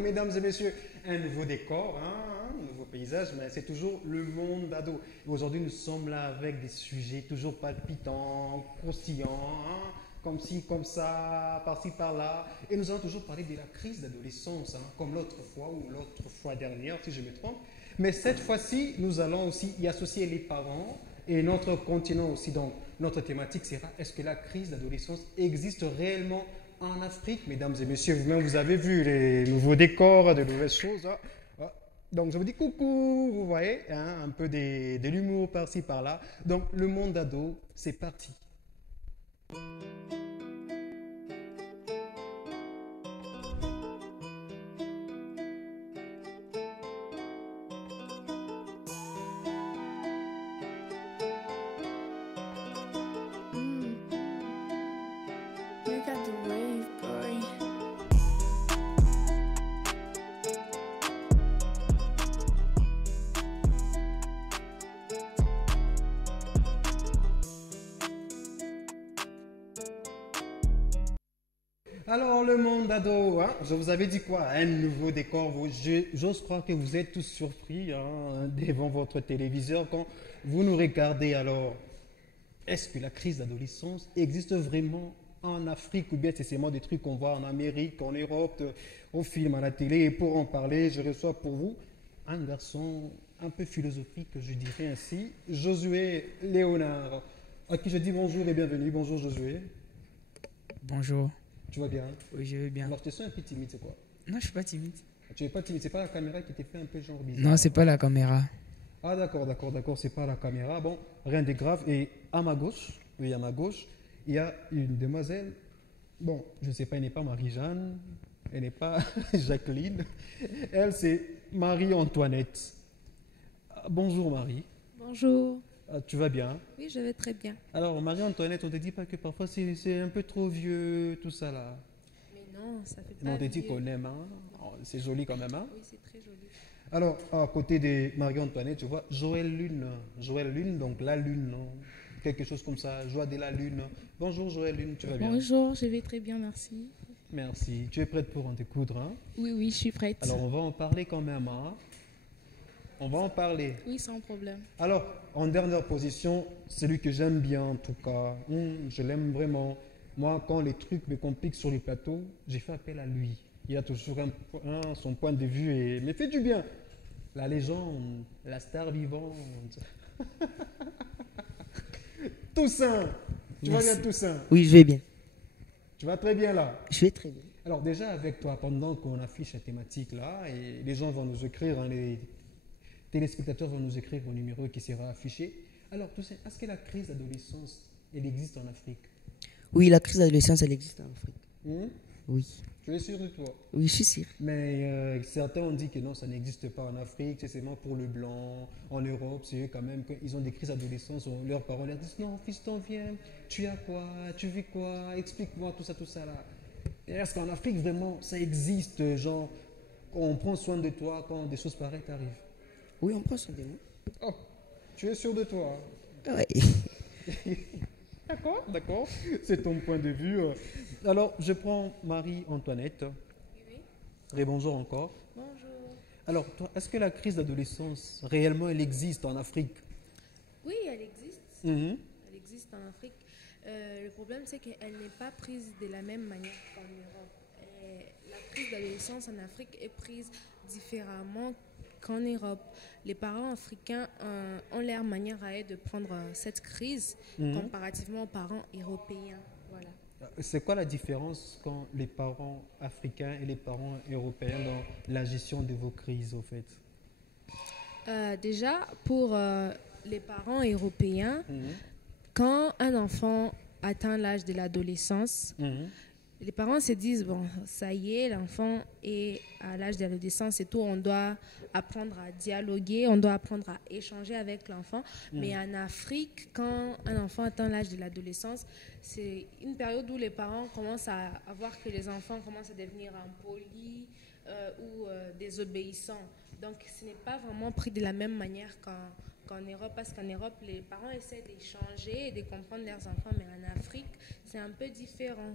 Mesdames et messieurs, un nouveau décor, hein, un nouveau paysage, mais c'est toujours le monde d'ado. Et aujourd'hui, nous sommes là avec des sujets toujours palpitants, croustillants, hein, comme ci, comme ça, par-ci, par-là. Et nous allons toujours parler de la crise d'adolescence, hein, comme l'autre fois ou l'autre fois dernière, si je me trompe. Mais cette fois-ci, nous allons aussi y associer les parents et notre continent aussi. Donc, notre thématique sera: est-ce que la crise d'adolescence existe réellement en Afrique? Mesdames et messieurs, vous-même, vous avez vu les nouveaux décors, de nouvelles choses, hein. Ah, donc, je vous dis coucou, vous voyez, hein, un peu de l'humour par-ci, par-là. Donc, le monde ado, c'est parti. Mm, you got the wave, boy. Alors, le monde ado, hein, je vous avais dit quoi? Un nouveau décor. J'ose croire que vous êtes tous surpris, hein, devant votre téléviseur quand vous nous regardez. Alors, est-ce que la crise d'adolescence existe vraiment en Afrique, ou bien c'est seulement des trucs qu'on voit en Amérique, en Europe, au film, à la télé? Et pour en parler, je reçois pour vous un garçon un peu philosophique, je dirais ainsi, Josué Léonard, à qui je dis bonjour et bienvenue. Bonjour Josué, Bonjour. tu vas bien? Oui, je vais bien. Alors tu es un peu timide, c'est quoi? Non, je suis pas timide. Tu es pas timide, c'est pas la caméra qui t'est fait un peu genre bizarre? Non, c'est pas la caméra. Ah d'accord, d'accord, d'accord, c'est pas la caméra. Bon, rien de grave. Et à ma gauche, oui, à ma gauche, il y a une demoiselle. Bon, je ne sais pas, elle n'est pas Marie-Jeanne, elle n'est pas Jacqueline. Elle, c'est Marie-Antoinette. Ah, bonjour Marie. Bonjour. Ah, tu vas bien? Oui, je vais très bien. Alors Marie-Antoinette, on ne te dit pas que parfois c'est un peu trop vieux, tout ça là? Mais non, ça fait Mais pas on te dit vieux. qu'on aime, hein? Oh, c'est joli quand même, hein? Oui, c'est très joli. Alors, à côté de Marie-Antoinette, tu vois Joël Lune. Joël Lune, donc la Lune, non? Quelque chose comme ça, joie de la Lune. Bonjour Joël Lune, tu vas bien? Bonjour, je vais très bien, merci. Merci. Tu es prête pour en découdre, hein? Oui, oui, je suis prête. Alors, on va en parler quand même, hein? On va en parler. Oui, sans problème. Alors, en dernière position, celui que j'aime bien en tout cas, je l'aime vraiment. Moi, quand les trucs me compliquent sur les plateaux, j'ai fait appel à lui. Il a toujours son point de vue et me fait du bien. La légende, la star vivante. Toussaint, tu vas bien Merci. Toussaint? Oui, je vais bien. Tu vas très bien là. Je vais très bien. Alors déjà avec toi, pendant qu'on affiche la thématique là, et les gens vont nous écrire, hein, les téléspectateurs vont nous écrire au numéro qui sera affiché. Alors Toussaint, est-ce que la crise d'adolescence, elle existe en Afrique? Oui, la crise d'adolescence, elle existe en Afrique. Hmm? Oui. Tu es sûr de toi? Oui, je suis sûr. Mais certains ont dit que non, ça n'existe pas en Afrique, c'est seulement pour le blanc. En Europe, c'est eux quand même, quand ils ont des crises d'adolescence, leurs parents leur disent non, fiston, viens, tu as quoi, tu vis quoi, explique-moi tout ça là. Et est-ce qu'en Afrique, vraiment, ça existe, genre, on prend soin de toi quand des choses pareilles t'arrivent? Oui, on prend soin de nous. Oh, tu es sûr de toi? Oui. D'accord, d'accord, c'est ton point de vue. Alors, je prends Marie-Antoinette. Oui, oui. Rebonjour encore. Bonjour. Alors, toi, est-ce que la crise d'adolescence, réellement, elle existe en Afrique? Oui, elle existe. Mhm. Elle existe en Afrique. Le problème, c'est qu'elle n'est pas prise de la même manière qu'en Europe. Et la crise d'adolescence en Afrique est prise différemment qu'en Europe. Les parents africains ont leur manière à eux de prendre cette crise comparativement aux parents européens. Voilà. C'est quoi la différence quand les parents africains et les parents européens dans la gestion de vos crises, au fait? Déjà, pour les parents européens, Mhm. quand un enfant atteint l'âge de l'adolescence, Mhm. les parents se disent, bon, ça y est, l'enfant est à l'âge de l'adolescence et tout, on doit apprendre à dialoguer, on doit apprendre à échanger avec l'enfant. Mais en Afrique, quand un enfant atteint l'âge de l'adolescence, c'est une période où les parents commencent à voir que les enfants commencent à devenir impolis ou désobéissants. Donc, ce n'est pas vraiment pris de la même manière qu'en Europe, parce qu'en Europe, les parents essaient d'échanger et de comprendre leurs enfants, mais en Afrique, c'est un peu différent.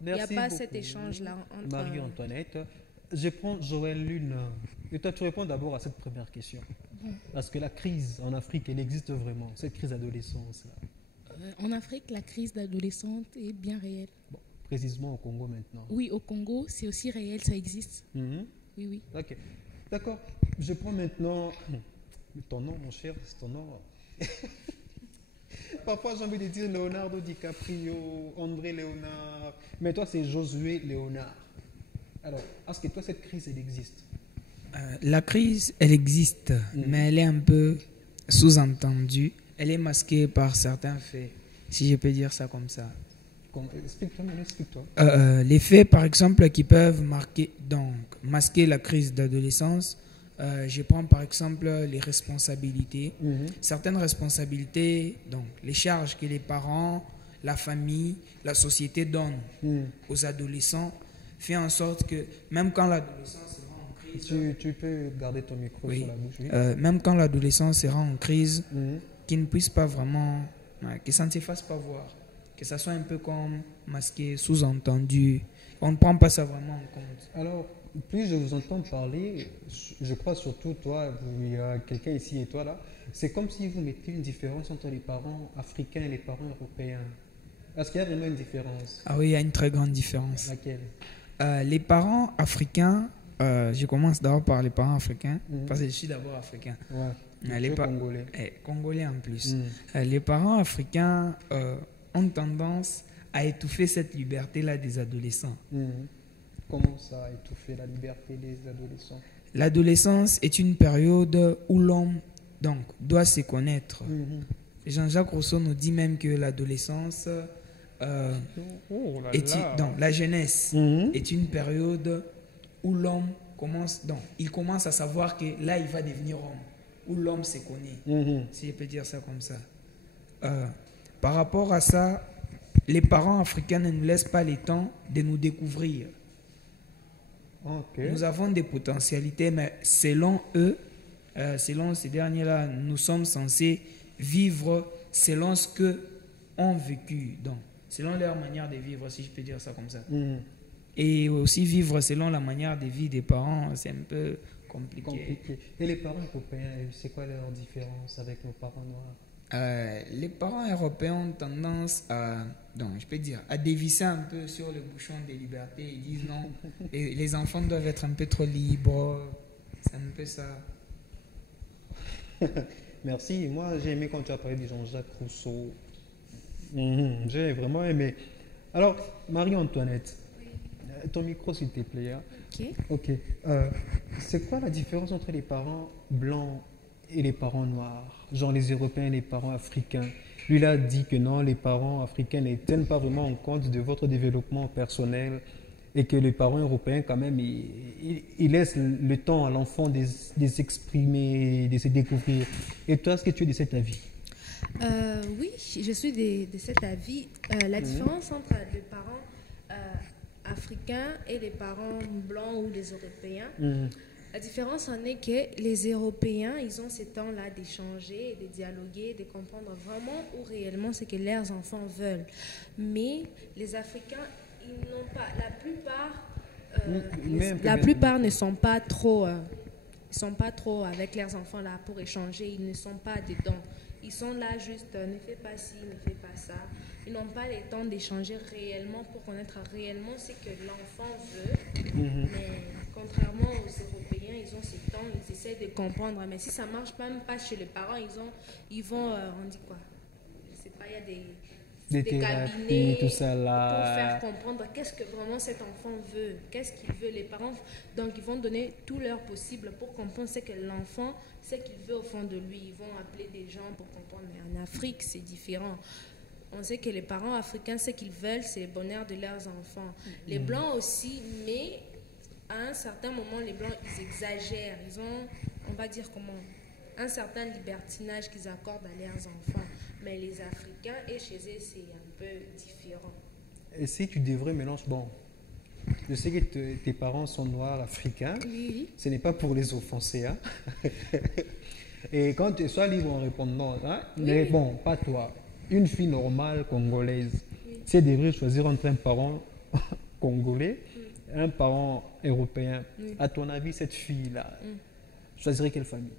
Il n'y a Merci pas beaucoup, cet échange-là entre... Marie-Antoinette. je prends Joël Lune. Et toi, tu réponds d'abord à cette première question. Parce que la crise en Afrique, elle existe vraiment, cette crise d'adolescence. En Afrique, la crise d'adolescente est bien réelle. Bon, précisément au Congo maintenant. Oui, au Congo, c'est aussi réel, ça existe. Mhm. Oui, oui. Ok. D'accord. Je prends maintenant ton nom, mon cher, c'est ton nom. Parfois, j'ai envie de dire Leonardo DiCaprio, André Léonard. Mais toi, c'est Josué Léonard. Alors, est-ce que toi, cette crise, elle existe? La crise, elle existe, mais elle est un peu sous-entendue. Elle est masquée par certains faits, si je peux dire ça comme ça. Explique-toi, mais explique-toi. Les faits, par exemple, qui peuvent masquer la crise d'adolescence, je prends par exemple les responsabilités. Certaines responsabilités, donc les charges que les parents, la famille, la société donnent aux adolescents, fait en sorte que même quand l'adolescence sera en crise... Tu peux garder ton micro Oui. sur la bouche. Oui. Même quand l'adolescence sera en crise, qu'il ne puisse pas vraiment, que ça ne se fasse pas voir, que ça soit un peu comme masqué, sous-entendu. On ne prend pas ça vraiment en compte. Alors, plus je vous entends parler, je crois surtout toi, il y a quelqu'un ici et toi là, c'est comme si vous mettiez une différence entre les parents africains et les parents européens. Est-ce qu'il y a vraiment une différence? Ah oui, il y a une très grande différence. Laquelle? Les parents africains, je commence d'abord par les parents africains, parce que je suis d'abord africain. Ouais. Les Congolais. Congolais en plus. Les parents africains ont tendance à étouffer cette liberté-là des adolescents. Comment ça a étouffé la liberté des adolescents? L'adolescence est une période où l'homme doit se connaître. Jean-Jacques Rousseau nous dit même que l'adolescence, la jeunesse est une période où l'homme commence à savoir que là, il va devenir homme, où l'homme se connaît, si je peux dire ça comme ça. Par rapport à ça, les parents africains ne nous laissent pas le temps de nous découvrir. Okay. Nous avons des potentialités, mais selon eux, selon ces derniers-là, nous sommes censés vivre selon ce qu'eux ont vécu, donc selon leur manière de vivre, si je peux dire ça comme ça. Et aussi vivre selon la manière de vie des parents, c'est un peu compliqué. Et les parents européens, c'est quoi leur différence avec nos parents noirs? Les parents européens ont tendance à dévisser un peu sur le bouchon des libertés. Ils disent non, et les enfants doivent être un peu trop libres. C'est un peu ça. Merci. Moi, j'ai aimé quand tu as parlé de Jean-Jacques Rousseau. J'ai vraiment aimé. Alors, Marie-Antoinette, ton micro, s'il te plaît. Hein. Ok. C'est quoi la différence entre les parents blancs et les parents noirs? Genre les Européens et les parents africains. Lui, il a dit que non, les parents africains ne tiennent pas vraiment en compte de votre développement personnel et que les parents européens, quand même, ils laissent le temps à l'enfant de s'exprimer, de se découvrir. Et toi, est-ce que tu es de cet avis? Oui, je suis de cet avis. La différence entre les parents africains et les parents blancs ou les Européens, la différence en est que les Européens, ils ont ce temps-là d'échanger, de dialoguer, de comprendre vraiment ou réellement ce que leurs enfants veulent. Mais les Africains, ils n'ont pas, la plupart ne sont pas trop, avec leurs enfants là pour échanger. Ils ne sont pas dedans. Ils sont là juste, ne fais pas ci, ne fais pas ça. Ils n'ont pas le temps d'échanger réellement pour connaître réellement ce que l'enfant veut. Mais contrairement aux Européens, ils ont ce temps, ils essaient de comprendre. Mais si ça ne marche même pas chez les parents, ils vont, on dit quoi? Je ne sais pas, il y a des cabinets tout ça là. pour faire comprendre qu'est-ce que vraiment cet enfant veut, qu'est-ce qu'il veut. Les parents, donc ils vont donner tout leur possible pour comprendre ce que l'enfant, ce qu'il veut au fond de lui. Ils vont appeler des gens pour comprendre. Mais en Afrique, c'est différent. On sait que les parents africains, ce qu'ils veulent, c'est le bonheur de leurs enfants. Les Blancs aussi, mais à un certain moment, les Blancs, ils exagèrent. Ils ont, on va dire comment, un certain libertinage qu'ils accordent à leurs enfants. Mais les Africains, et chez eux, c'est un peu différent. Et si tu devrais mélanger, bon, je sais que tes parents sont noirs africains, Oui. ce n'est pas pour les offenser, hein. Et quand tu sois libre en répondant, hein, mais bon, pas toi, une fille normale congolaise, si elle devrait choisir entre un parent congolais un parent européen, Oui. à ton avis, cette fille-là, choisirait quelle famille?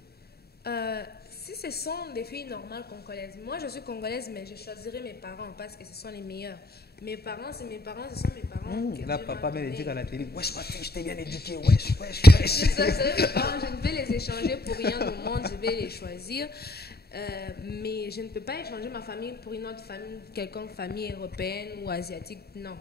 Si ce sont des filles normales congolaises, moi je suis congolaise, mais je choisirais mes parents parce que ce sont les meilleurs. Mes parents, c'est mes parents, ce sont mes parents. que Là, Dieu papa m'a vient de donnés. dire à la télé, wesh ma fille, je t'ai bien éduqué, wesh, wesh, wesh. C'est mes parents, je ne vais les échanger pour rien au monde, je vais les choisir. Mais je ne peux pas échanger ma famille pour une autre famille, quelconque famille européenne ou asiatique, non.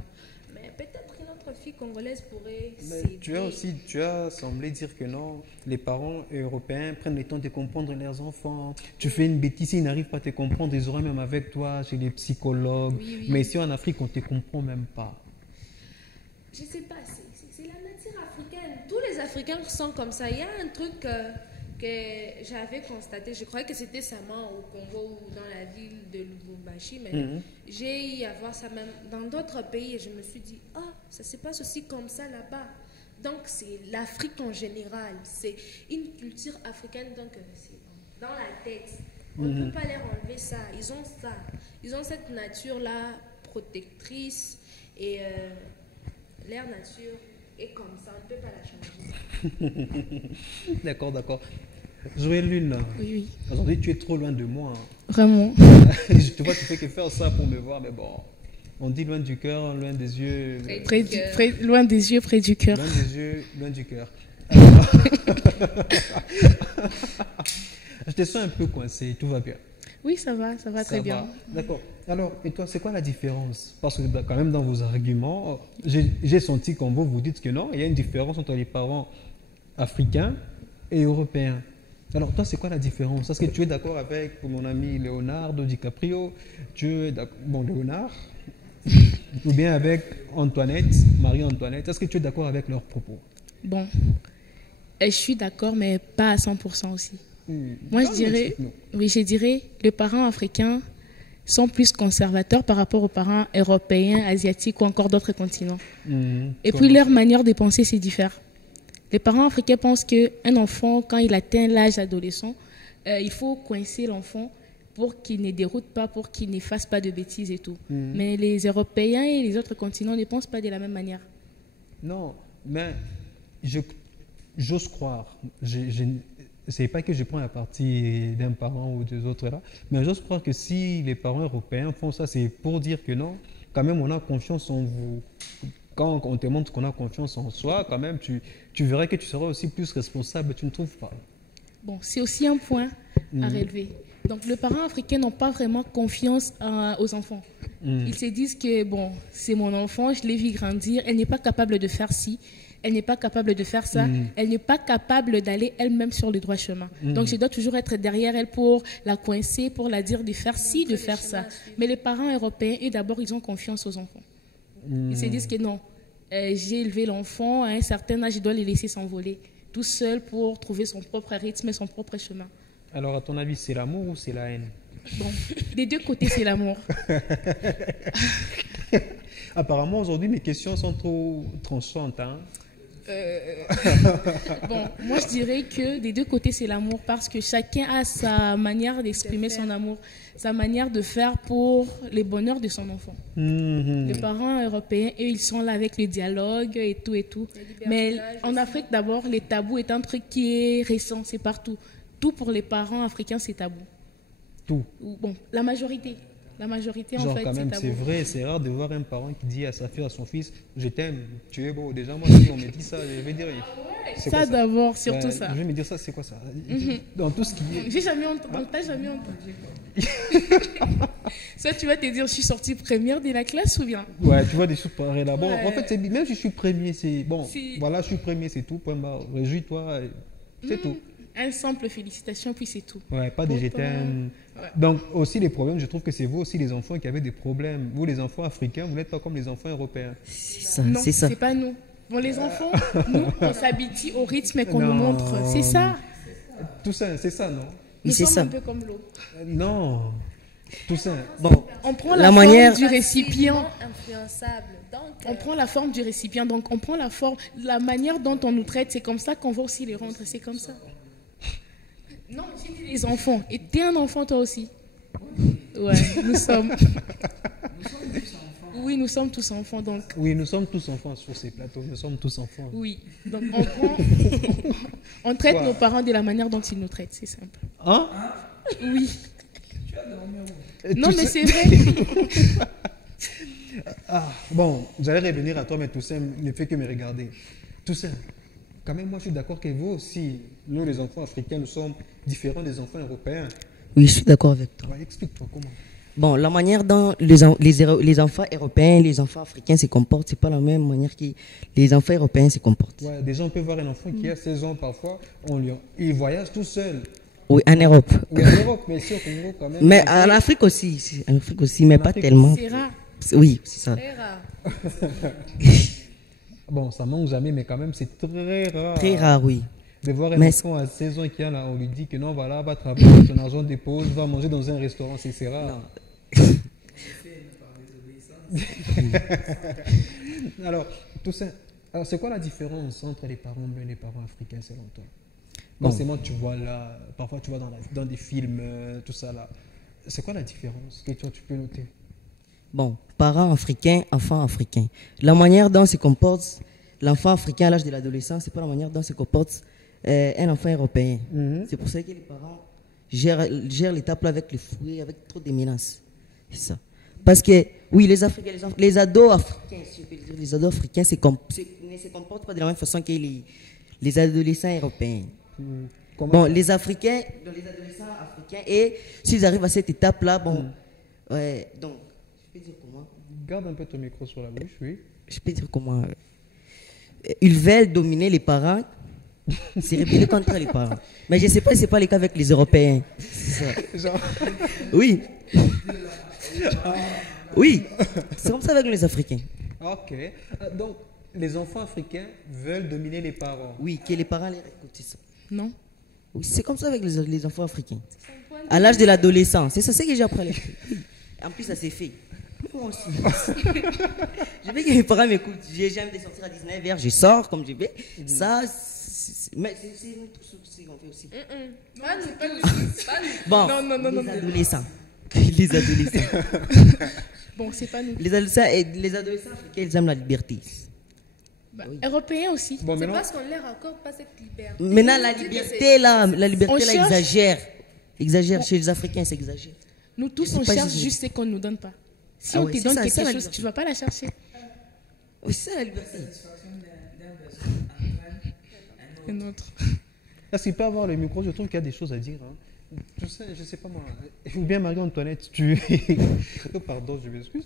Mais peut-être une autre fille congolaise pourrait Mais s'aider. tu as semblé dire que non, les parents européens prennent le temps de comprendre leurs enfants. Tu fais une bêtise, ils n'arrivent pas à te comprendre, ils auront même avec toi chez les psychologues. Oui, oui. Mais ici en Afrique, on ne te comprend même pas. Je sais pas, c'est la nature africaine. Tous les Africains sont comme ça. Il y a un truc que j'avais constaté, je croyais que c'était seulement au Congo ou dans la ville de Lubumbashi, mais j'ai eu à voir ça même dans d'autres pays et je me suis dit, ah, ça se passe aussi comme ça là-bas. Donc c'est l'Afrique en général, c'est une culture africaine, donc c'est dans la tête. On ne peut pas leur enlever ça, ils ont ça. Ils ont cette nature-là protectrice et leur nature est comme ça, on ne peut pas la changer. D'accord, d'accord. Joël Lune, Oui, oui. aujourd'hui tu es trop loin de moi. Vraiment. Tu vois, tu fais que faire ça pour me voir, mais bon, on dit loin du cœur, loin des yeux. Loin des yeux, près du cœur. Loin des yeux, loin du cœur. Alors, je te sens un peu coincé, tout va bien. Oui, ça va très bien. D'accord. Alors, et toi, c'est quoi la différence? Parce que quand même dans vos arguments, j'ai senti qu'en vous dites que non, il y a une différence entre les parents africains et européens. Alors, toi, c'est quoi la différence? Est-ce que tu es d'accord avec mon ami Leonardo DiCaprio? Bon, Léonard, ou bien avec Antoinette, Marie-Antoinette? Est-ce que tu es d'accord avec leurs propos? Bon, je suis d'accord, mais pas à 100% aussi. Moi, je dirais, les parents africains sont plus conservateurs par rapport aux parents européens, asiatiques ou encore d'autres continents. Et puis, leur manière de penser, c'est différent. Les parents africains pensent qu'un enfant, quand il atteint l'âge adolescent, il faut coincer l'enfant pour qu'il ne déroute pas, pour qu'il ne fasse pas de bêtises et tout. Mais les Européens et les autres continents ne pensent pas de la même manière. Non, mais j'ose croire. C'est pas que je prends la partie d'un parent ou des autres là, mais j'ose croire que si les parents européens font ça, c'est pour dire que non, quand même on a confiance en vous. Quand on te montre qu'on a confiance en soi, quand même tu verrais que tu seras aussi plus responsable, tu ne trouves pas? Bon, c'est aussi un point à relever. Donc, les parents africains n'ont pas vraiment confiance aux enfants. Ils se disent que, bon, c'est mon enfant, je l'ai vu grandir, elle n'est pas capable de faire ci, elle n'est pas capable de faire ça, elle n'est pas capable d'aller elle-même sur le droit chemin. Donc, je dois toujours être derrière elle pour la coincer, pour la dire de faire ci, de faire ça. Mais les parents européens, eux, d'abord, ils ont confiance aux enfants. Ils se disent que non, j'ai élevé l'enfant, à un certain âge, je dois le laisser s'envoler tout seul pour trouver son propre rythme et son propre chemin. Alors, à ton avis, c'est l'amour ou c'est la haine? Bon, des deux côtés, c'est l'amour. Apparemment, aujourd'hui, mes questions sont trop tranchantes. Hein? Bon, moi je dirais que des deux côtés c'est l'amour parce que chacun a sa manière d'exprimer son amour, sa manière de faire pour le bonheur de son enfant. Les parents européens, eux, ils sont là avec le dialogue et tout et tout. Mais en Afrique d'abord, les tabous est un truc qui est récent, c'est partout. Tout pour les parents africains c'est tabou. Tout. Bon, la majorité en Genre fait quand même, c'est c'est tabou. vrai, c'est rare de voir un parent qui dit à sa fille, à son fils, je t'aime, tu es beau. Déjà, moi, si on me dit ça, je vais dire, c'est quoi Ça d'abord, surtout ça. Je vais me dire ça, c'est quoi ça? Dans tout ce qui est... J'ai jamais entendu, t'as jamais entendu. Ça, tu vas te dire, je suis sortie première de la classe ou bien? Ouais, tu vois des choses pareilles là. Bon, Ouais. en fait, même si je suis premier, c'est bon. Si. Voilà, je suis premier, c'est tout. Point barre. Réjouis-toi, c'est tout. Un simple félicitation, puis c'est tout. Ouais, pas des je t'aime. Ouais. Donc, aussi, les problèmes, je trouve que c'est vous aussi, les enfants, qui avez des problèmes. Vous, les enfants africains, vous n'êtes pas comme les enfants européens. C'est ça, Non, c'est ça. c'est pas nous. Bon, les enfants, nous, on s'habitue au rythme qu'on nous Non. montre. C'est ça. Tout ça, c'est ça, non? Oui, Nous c'est sommes ça. un peu comme l'eau. Non. Tout ça. Bon, On prend La la, manière- forme du récipient. Influençable. Donc, On prend la forme du récipient. Donc, on prend la forme, la manière dont on nous traite. C'est comme ça qu'on va aussi les rendre. C'est comme ça. Non, j'ai dit les enfants. Et t'es un enfant, toi aussi. Ouais, nous sommes. Oui, nous sommes tous enfants, donc Oui, nous sommes tous enfants sur ces plateaux. Nous sommes tous enfants. oui. Donc on traite Quoi? nos parents de la manière dont ils nous traitent, c'est simple. Hein? Oui. Non, Tu mais sais- c'est vrai. Ah, bon, j'allais revenir à toi, mais Toussaint ne fait que me regarder. Toussaint, quand même, moi je suis d'accord que vous aussi, nous les enfants africains, nous sommes différents des enfants européens. Oui, je suis d'accord avec toi. Ouais, explique-toi comment. Bon, la manière dont les enfants européens et les enfants africains se comportent, c'est pas la même manière que les enfants européens se comportent. Ouais, des gens peuvent voir un enfant qui a 16 ans parfois, il voyage tout seul. Oui, en Europe. Oui, en Europe, mais ici au Congo quand même. Mais en Afrique aussi, mais pas Afrique, tellement. C'est rare. Oui, c'est ça. Très rare. Bon, ça manque jamais, mais quand même, c'est très rare. Très rare, oui. De voir un Mais enfant à 16 ans qui a là, on lui dit que non, voilà, va travailler, ton argent dépose, va manger dans un restaurant, c'est rare. Alors, Toussaint, alors c'est quoi la différence entre les parents blancs et les parents africains selon toi? Bon. Forcément, tu vois là, parfois tu vois dans des films, tout ça là. C'est quoi la différence que toi tu peux noter? Bon, parents africains, enfants africains. La manière dont se comporte l'enfant africain à l'âge de l'adolescence, c'est pas la manière dont se comporte un enfant européen. C'est pour ça que les parents gèrent l'étape là avec les fruits, avec trop de menaces. C'est ça. Parce que, oui, les Africains, les ados africains, si je peux le dire, les ados africains ne se comportent pas de la même façon que les adolescents européens. Comment Bon, les Africains, les adolescents africains, et s'ils arrivent à cette étape-là, bon, ouais, donc, je peux dire comment? Garde un peu ton micro sur la bouche, oui. Je peux dire comment? Ils veulent dominer les parents, se rebeller contre les parents. Mais je ne sais pas si ce n'est pas le cas avec les Européens. C'est ça. Genre, Oui. Oui, c'est comme ça avec les Africains. ok. Donc, les enfants africains veulent dominer les parents. Oui, que les parents les écoutent ça. Non. Oui, c'est comme ça avec les enfants africains. À l'âge de l'adolescence, c'est ça ce que j'ai appris à l'école. Oui. En plus, ça s'est fait. Moi aussi. Je veux que mes parents m'écoutent. J'aime de sortir à 19h, je sors comme je vais. Ça, mais c'est nous tous aussi qu'on fait aussi. Pas nous, pas nous. Bon, Non. les adolescents. Les adolescents. Bon, c'est pas nous. Les adolescents africains, ils aiment la liberté. Bah, Européens aussi. Bon, C'est maintenant, parce qu'on leur accorde pas cette liberté. Maintenant, la Ils disent que liberté, là, On cherche- exagère. Exagère. Chez les Africains, c'est exagère. Nous tous, Je sais on pas cherche si- juste ce qu'on ne nous donne pas. Si Ah on ouais, te c'est donne ça, quelque c'est la chose, liberté. tu ne vas pas la chercher. Oui, c'est ça la liberté. Un autre. est-ce qu'il peut avoir le micro? Je trouve qu'il y a des choses à dire. Hein. Tu sais, je sais pas moi. Ou bien Marie-Antoinette, oh, pardon, je m'excuse.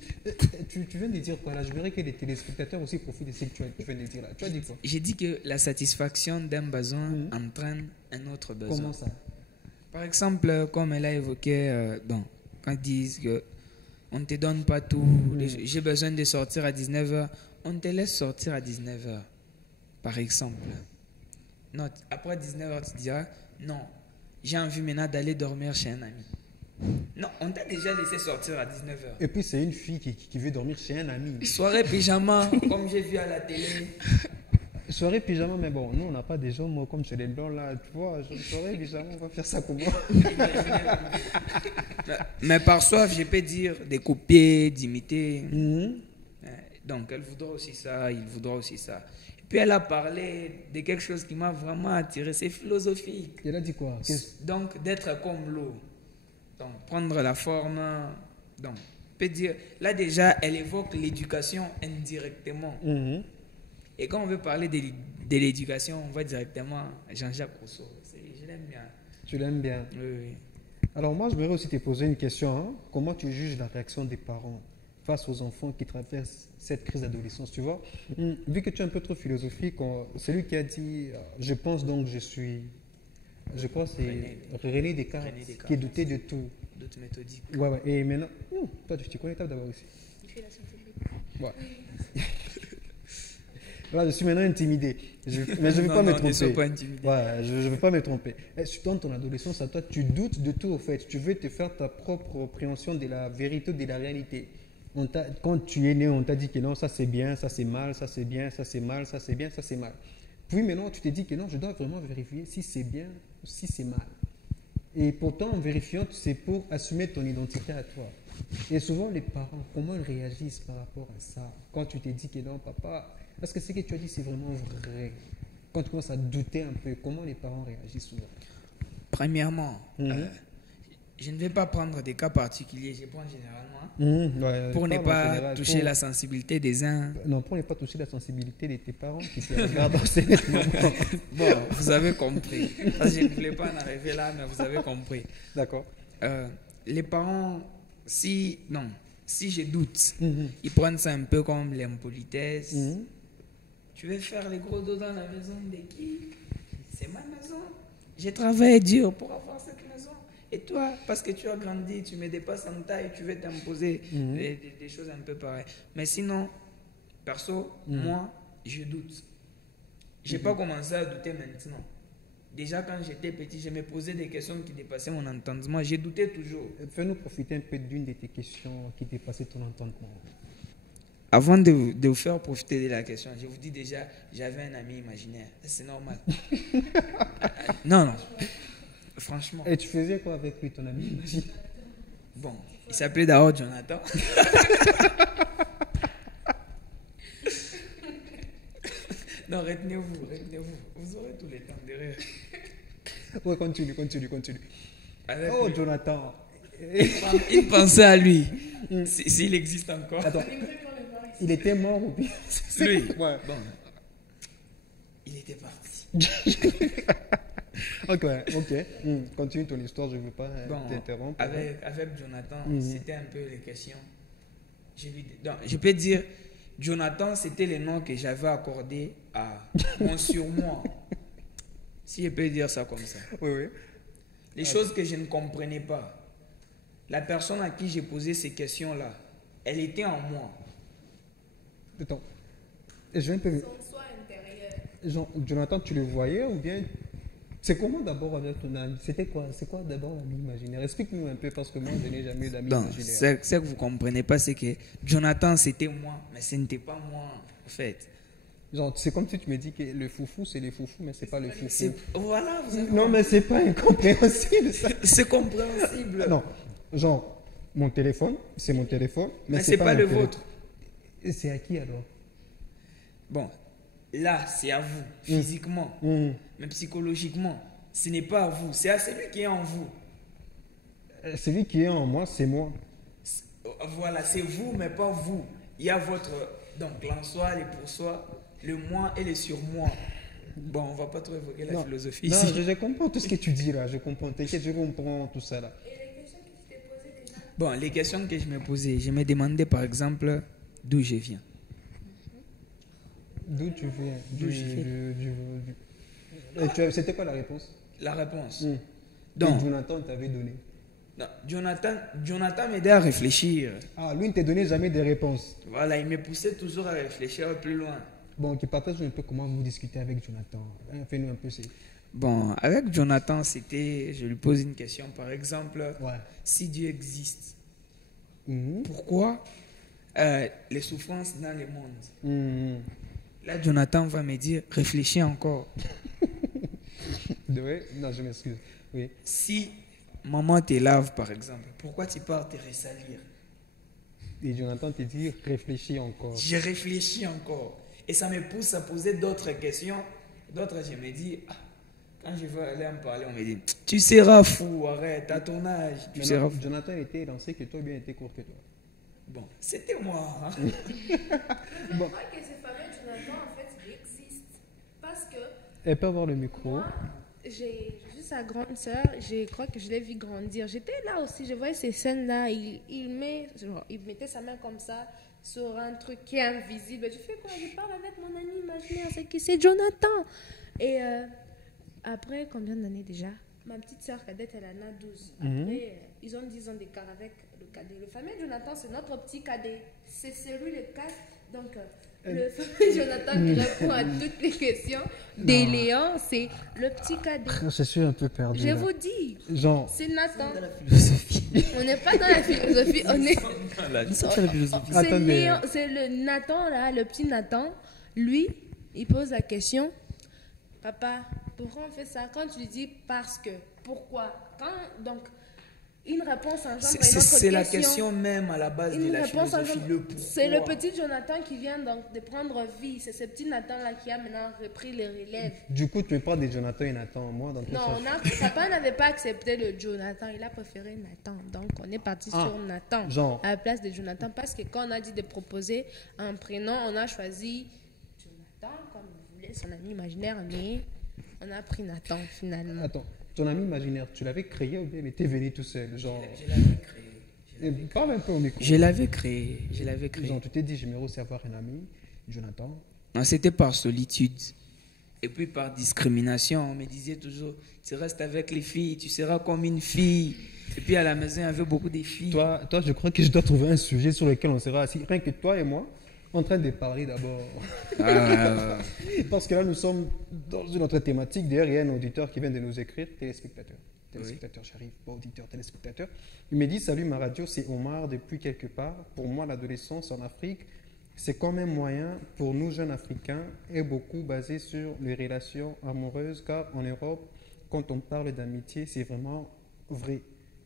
Tu viens de dire quoi là? Je verrais que les téléspectateurs aussi profitent de ce que tu viens de dire là. Tu as dit quoi? J'ai dit que la satisfaction d'un besoin entraîne un autre besoin. Comment ça? Par exemple, comme elle a évoqué, quand ils disent que on ne te donne pas tout, j'ai besoin de sortir à 19h, on te laisse sortir à 19h, par exemple. Non, après 19h, tu diras, non, j'ai envie maintenant d'aller dormir chez un ami. Non, on t'a déjà laissé sortir à 19h. Et puis c'est une fille qui veut dormir chez un ami. Soirée pyjama, comme j'ai vu à la télé. Soirée pyjama, mais bon, nous on n'a pas des hommes comme chez les blancs là, tu vois. Soirée pyjama, on va faire ça comment? Mais par soif, je peux dire de copier, d'imiter. Mhm. Donc, elle voudra aussi ça, il voudra aussi ça. Et puis, elle a parlé de quelque chose qui m'a vraiment attiré, c'est philosophique. Elle a dit quoi? Donc, d'être comme l'eau. Donc, prendre la forme. Donc, on peut dire, là déjà, elle évoque l'éducation indirectement. Mhm. Et quand on veut parler de l'éducation, on va directement à Jean-Jacques Rousseau. Je l'aime bien. Tu l'aimes bien. Oui, oui. Alors moi, je voudrais aussi te poser une question. Hein. Comment tu juges la réaction des parents face aux enfants qui traversent cette crise d'adolescence, tu vois? Vu que tu es un peu trop philosophique, celui qui a dit je pense donc je suis... Je crois que c'est René Descartes, René Descartes. qui est douté de tout. D'autres méthodiques. Ouais. Et maintenant... toi, tu connais ça d'abord aussi. Ouais. Là, je suis maintenant intimidé. Mais je ne vais pas me Ne sois tromper. pas intimidé. Ouais, je ne vais pas me tromper. Dans ton adolescence, à toi, tu doutes de tout au fait. Tu veux te faire ta propre appréhension de la vérité, de la réalité. Quand tu es né, on t'a dit que non, ça c'est bien, ça c'est mal, ça c'est bien, ça c'est mal, ça c'est bien, ça c'est mal. Puis maintenant, tu te dis que non, je dois vraiment vérifier si c'est bien ou si c'est mal. Et pourtant, en vérifiant, c'est pour assumer ton identité à toi. Et souvent, les parents, comment ils réagissent par rapport à ça? Quand tu t'es dit que non, papa, est-ce que ce que tu as dit, c'est vraiment vrai? Quand tu commences à douter un peu, comment les parents réagissent souvent? Premièrement, Mhm. je ne vais pas prendre des cas particuliers, je prends généralement Ouais, pour ne parle en pas général, toucher pour- la sensibilité des uns. Non, pour ne pas toucher la sensibilité de tes parents qui te regardent en ce moment. Bon, vous avez compris. Parce que je ne voulais pas en arriver là, mais vous avez compris. D'accord. Les parents, si je doute, Mhm. ils prennent ça un peu comme l'impolitesse. Mhm. Tu veux faire les gros dos dans la maison de qui? C'est ma maison. J'ai travaillé dur pour avoir cette maison. Et toi, parce que tu as grandi, tu me dépasses en taille, tu veux t'imposer des choses un peu pareilles. Mais sinon, perso, moi, je doute. Je n'ai pas commencé à douter maintenant. Déjà, quand j'étais petit, je me posais des questions qui dépassaient mon entendement. J'ai douté toujours. Fais-nous profiter un peu d'une de tes questions qui dépassait ton entendement. Avant de vous faire profiter de la question, je vous dis déjà, j'avais un ami imaginaire. C'est normal. Non. Franchement. Et tu faisais quoi avec lui, ton ami? Imagine. Bon, il s'appelait d'abord Jonathan. Non, retenez-vous. Vous aurez tout le temps de rire. Ouais, continue. Avec Oh, lui. Jonathan. Il pensait à lui. S'il existe encore. Attends, il était mort ou bien? Lui. Ouais. Bon. Il était parti. Ok. Continue ton histoire, je ne veux pas Bon, t'interrompre. avec Jonathan, c'était un peu les questions. Je peux dire, Jonathan, c'était le nom que j'avais accordé à mon surmoi. Si je peux dire ça comme ça. Oui. Les choses que je ne comprenais pas. La personne à qui j'ai posé ces questions-là, elle était en moi. Attends. Je un peu... Son soi intérieur. Jonathan, tu le voyais ou bien... C'est comment d'abord avec ton ami? C'était quoi? C'est quoi d'abord l'ami imaginaire? Explique-nous un peu parce que moi, je n'ai jamais eu d'ami Non, imaginaire. ce que vous ne comprenez pas, c'est que Jonathan, c'était moi, mais ce n'était pas moi, en fait. Genre, c'est comme si tu me dis que le foufou, c'est le foufou, mais c'est pas le foufou. Voilà, vous avez Non, mais c'est pas incompréhensible, ça. c'est compréhensible. Non, genre, mon téléphone, c'est mon téléphone, mais c'est pas mon le téléphone. vôtre. Et c'est à qui alors? Bon, là, c'est à vous, physiquement, mais psychologiquement, ce n'est pas à vous, c'est à celui qui est en vous. Celui qui est en moi, c'est moi. Voilà, c'est vous, mais pas vous. Il y a votre, donc l'en-soi, les pour-soi, le moi et le sur-moi. Bon, on va pas trop évoquer la philosophie Non, ici. je comprends tout ce que tu dis là, je comprends, t'inquiète, je comprends tout ça là. Bon, les questions que je me posais, je me demandais par exemple d'où je viens. D'où tu viens? D'où je viens. Et c'était quoi la réponse? La réponse. Et Donc, Jonathan t'avait donné. non, Jonathan m'aidait à réfléchir. Ah, lui ne t'a donné jamais de réponse. Voilà, il me poussait toujours à réfléchir plus loin. Bon, qui partage un peu comment vous discutez avec Jonathan. Hein, fais-nous un peu ces... Bon, avec Jonathan, c'était, je lui pose une question, par exemple, Ouais. si Dieu existe, Mhm. pourquoi les souffrances dans le monde? Mhm. Là, Jonathan va me dire, réfléchis encore. Ouais. Non, je m'excuse. Oui. Si maman te lave, par exemple, pourquoi tu pars te ressalir? Et Jonathan te dit, réfléchis encore. Je réfléchis encore. Et ça me pousse à poser d'autres questions. D'autres, je me dis, ah, quand je vais aller en parler, on me dit, tu seras fou, arrête, à ton âge, tu seras Maintenant, fou. Jonathan était lancé que toi, ou bien était court que toi. Bon, c'était moi. Hein. Je Bon. crois que ce fameux Jonathan, en fait, il existe. Parce que Elle peut avoir le micro. moi, j'ai vu sa grande sœur, je crois que je l'ai vu grandir. J'étais là aussi, je voyais ces scènes-là. Il mettait sa main comme ça sur un truc qui est invisible. Je fais quoi? Je parle avec mon ami imaginaire, c'est qui? C'est Jonathan. Et après, combien d'années déjà? Ma petite sœur cadette, elle en a 12. Après, ils ont 10 ans d'écart avec le cadet. Le fameux Jonathan, c'est notre petit cadet. C'est celui le 4. Donc, le fameux Jonathan qui répond à toutes les questions des Léons, c'est le petit cadet. Je suis un peu perdu. Je là. vous dis, Genre, c'est Nathan. Dans la philosophie. On n'est pas dans la philosophie, on est. C'est la philosophie. C'est Attendez. Léon, c'est le Nathan là, le petit Nathan. Lui, il pose la question, papa, pourquoi on fait ça? Quand tu lui dis parce que, pourquoi? Donc, Une réponse engendre C'est une autre question. c'est la question même à la base de Une la réponse philosophie. engendre- Le pourquoi. C'est le petit Jonathan qui vient donc de prendre vie. C'est ce petit Nathan-là qui a maintenant repris le relève. Du coup, tu me parles de Jonathan et Nathan. Moi, dans tout Non, papa n'avait pas accepté le Jonathan. Il a préféré Nathan. Donc, on est parti Ah, sur Nathan genre. à la place de Jonathan. Parce que quand on a dit de proposer un prénom, on a choisi Jonathan comme il voulait, son ami imaginaire. Mais on a pris Nathan finalement. Attends, ton ami imaginaire, tu l'avais créé ou bien il était venu tout seul? Genre, Je l'avais créé. parle un peu au micro. Je l'avais créé. Je l'avais créé. Genre, tu t'es dit, j'aimerais aussi avoir un ami, Jonathan. Non, c'était par solitude. Et puis par discrimination. On me disait toujours, tu restes avec les filles, tu seras comme une fille. Et puis à la maison, il y avait beaucoup de filles. Toi, je crois que je dois trouver un sujet sur lequel on sera assis. Rien que toi et moi, en train de parler d'abord. Ah, Parce que là, nous sommes dans une autre thématique. D'ailleurs, il y a un auditeur qui vient de nous écrire, téléspectateur. Téléspectateur, j'arrive, pas auditeur, téléspectateur. Il me dit, salut, ma radio, c'est Omar depuis quelque part. Pour moi, l'adolescence en Afrique, c'est quand même moyen pour nous jeunes Africains et beaucoup basé sur les relations amoureuses, car en Europe, quand on parle d'amitié, c'est vraiment vrai.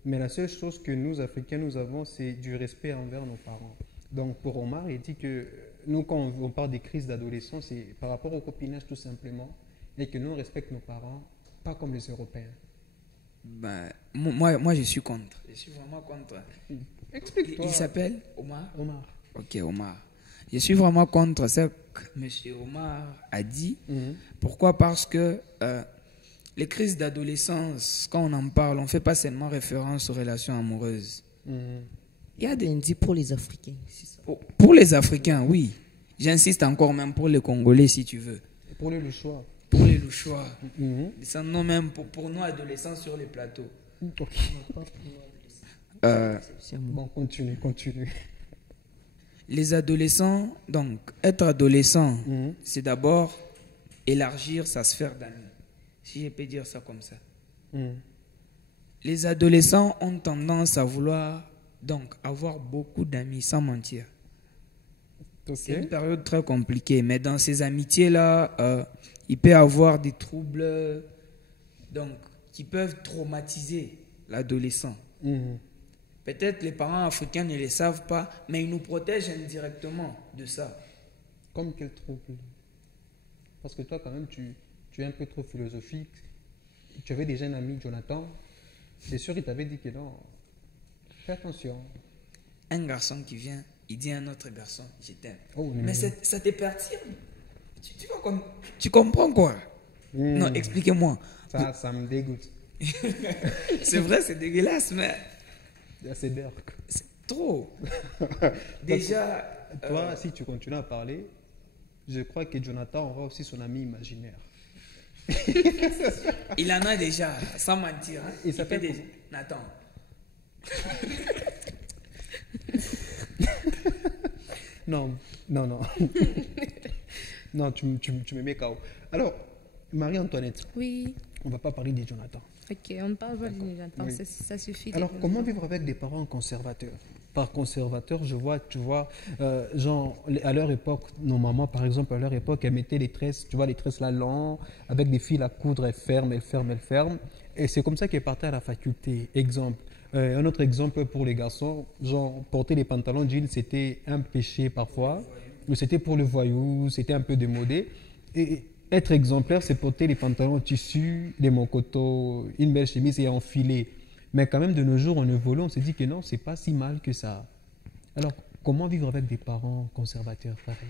Mais la seule chose que nous, Africains, nous avons, c'est du respect envers nos parents. Donc pour Omar, il dit que nous, quand on parle des crises d'adolescence, c'est par rapport au copinage tout simplement, et que nous, on respecte nos parents, pas comme les Européens. ben, moi, je suis contre. Je suis vraiment contre. Explique-toi. Il s'appelle Omar. Omar. Ok, Omar. Je suis vraiment contre ce que M. Omar a dit. Pourquoi? Parce que les crises d'adolescence, quand on en parle, on ne fait pas seulement référence aux relations amoureuses. Il y a des... On dit pour les Africains. c'est ça. Pour les Africains, oui. J'insiste encore même pour les Congolais, si tu veux. Pour le choix. Pour les Louchois. Mhm. Non, même pour nous, adolescents sur les plateaux. Ok. C'est moi. Bon, continue. Les adolescents, donc, être adolescent, Mhm. c'est d'abord élargir sa sphère d'amis. Si je peux dire ça comme ça. Mhm. Les adolescents ont tendance à vouloir donc avoir beaucoup d'amis, sans mentir. Ok. C'est une période très compliquée, mais dans ces amitiés-là, il peut y avoir des troubles donc, qui peuvent traumatiser l'adolescent. Mhm. Peut-être les parents africains ne le savent pas, mais ils nous protègent indirectement de ça. Comme quel trouble? Parce que toi, quand même, tu es un peu trop philosophique. Tu avais déjà un ami, Jonathan. C'est sûr, il t'avait dit que non. Fais attention. Un garçon qui vient, il dit à un autre garçon, je t'aime. Oh, Mais ça te perturbe. Tu comprends quoi? Mhm. Non, expliquez-moi. Ça me dégoûte. C'est vrai, c'est dégueulasse, mais C'est dark. c'est trop. Déjà, Toi, si tu continues à parler, je crois que Jonathan aura aussi son ami imaginaire. il en a déjà, sans mentir. Hein. Il s'appelle peut déjà. Nathan. Non. Non, tu me mets KO. Alors, Marie-Antoinette, Oui. on ne va pas parler de Jonathan. Ok, on ne parle pas du Jonathan. Oui. Ça suffit. Alors, de- comment vivre avec des parents conservateurs? Par conservateur, je vois, tu vois, genre, à leur époque, nos mamans, par exemple, à leur époque, elles mettaient les tresses, tu vois, les tresses là, longs, avec des fils à coudre, elles ferment. Et c'est comme ça qu'elles partaient à la faculté. Exemple. Un autre exemple pour les garçons, genre, porter les pantalons jeans, c'était un péché parfois. Mais c'était pour le voyou, c'était un peu démodé. Et être exemplaire, c'est porter les pantalons en tissu, les mokotos, une belle chemise et enfiler. Mais quand même, de nos jours, on évolue, on se dit que non, c'est pas si mal que ça. Alors, comment vivre avec des parents conservateurs, pareil?